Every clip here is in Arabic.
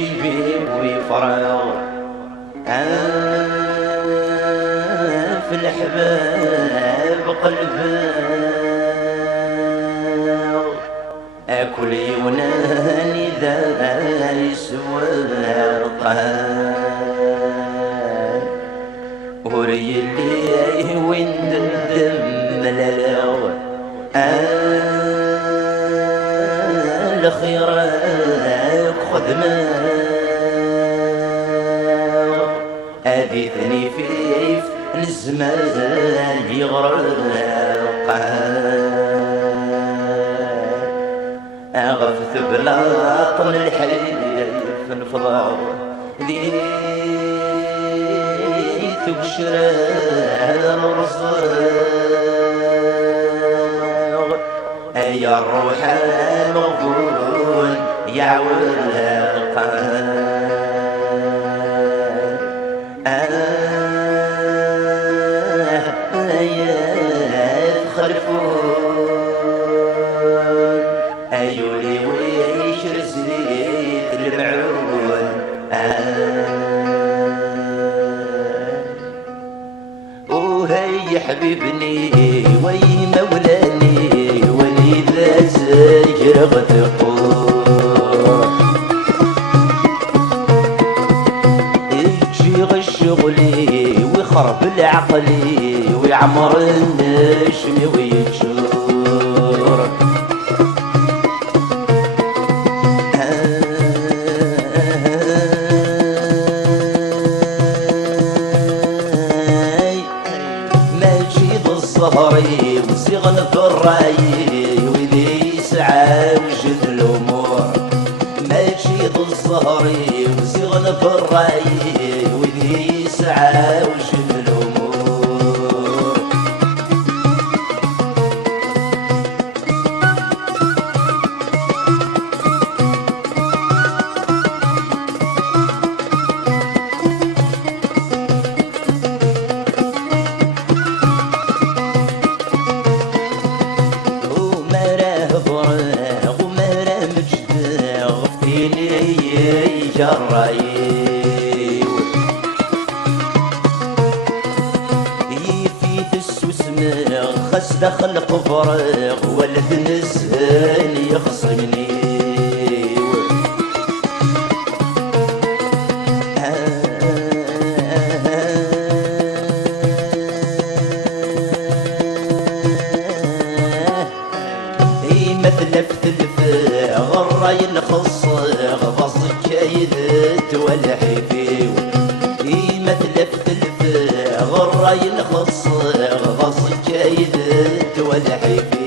يجيبي ويفرغ في الحباب قلبه أكل يوناني ذا يسوى الطهان وري اللي وين الدم للغ الخيرك خدمة أذيثني في الزمان يغرق أغفت بلاطن الحليف انفضاو ذيت وشرى الرصاغ يا الروح المغفول يعول خلفون أيولي ويشر زيت المعون وهي حبيبني وي مولاني وليذا زجر غتقور يجي غشغلي ويخرب العقلي ويعمر النشم ويجور الظهري وصيغن الراي وذي يسعى وجد الامور ما تجيد الظهري وصيغن الراي وذي يسعى وجد الامور جرايب يفيد السوسمة خس دخل قفرغ ولد نزهن يخصمني مثل فتلفة غراي الخصغ بصك يذت والحفيو مثل فتلفة غراي الخصغ بصك يذت والحفيو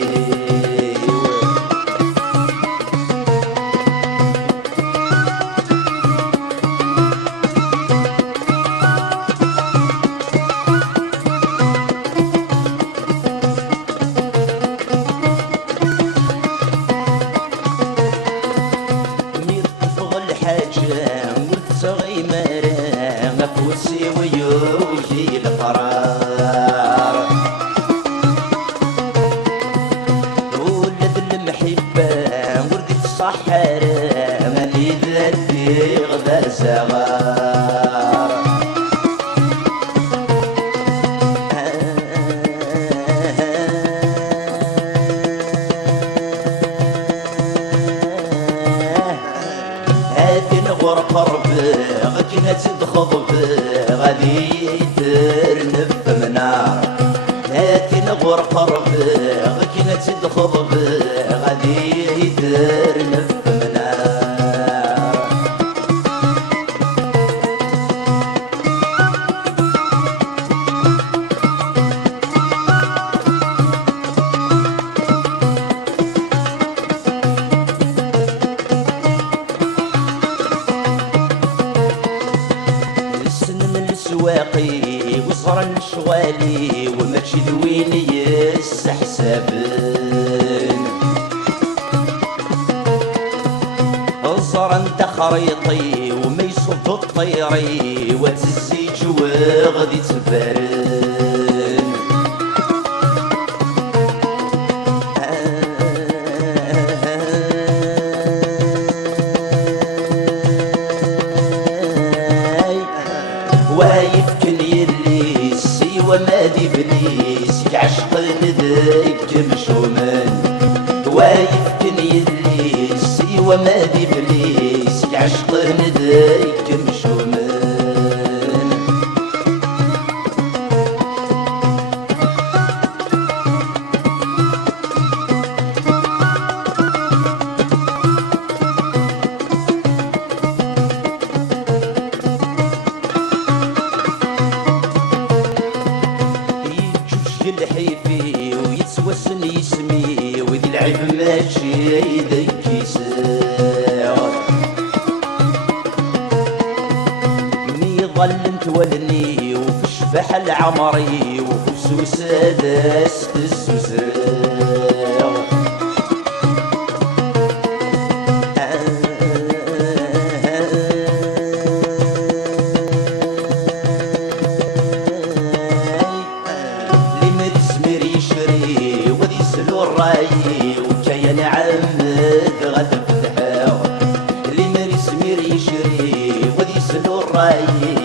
ويوجي القرار ولد المحبة وردة الصحراء مالي ذاتي غدا زغار هاتي نغور قرب غكنا تدخض غادي ترنف منار هاتي نغور قرب غكنا تدخض غادي ترنف منار السواقي وصر الشوالي وماشي ذوين يستحسبن صار انت خريطي وما يصد الطيري وتزيج وغدي تبرن وما دي بليس عشق ذيك مشومان وايف كن يدليس وما دي بليس عشق ذيك مشومان الحيفي ويتسوسن يسمي وذي العيب ماشي يديك يساع مني ظلمت ولني وفي الشبح العمري وفي سوسة داست السوساع الراي وكاين عمد غد فتحاو اللي مريس مير يشري وذي سلو الراي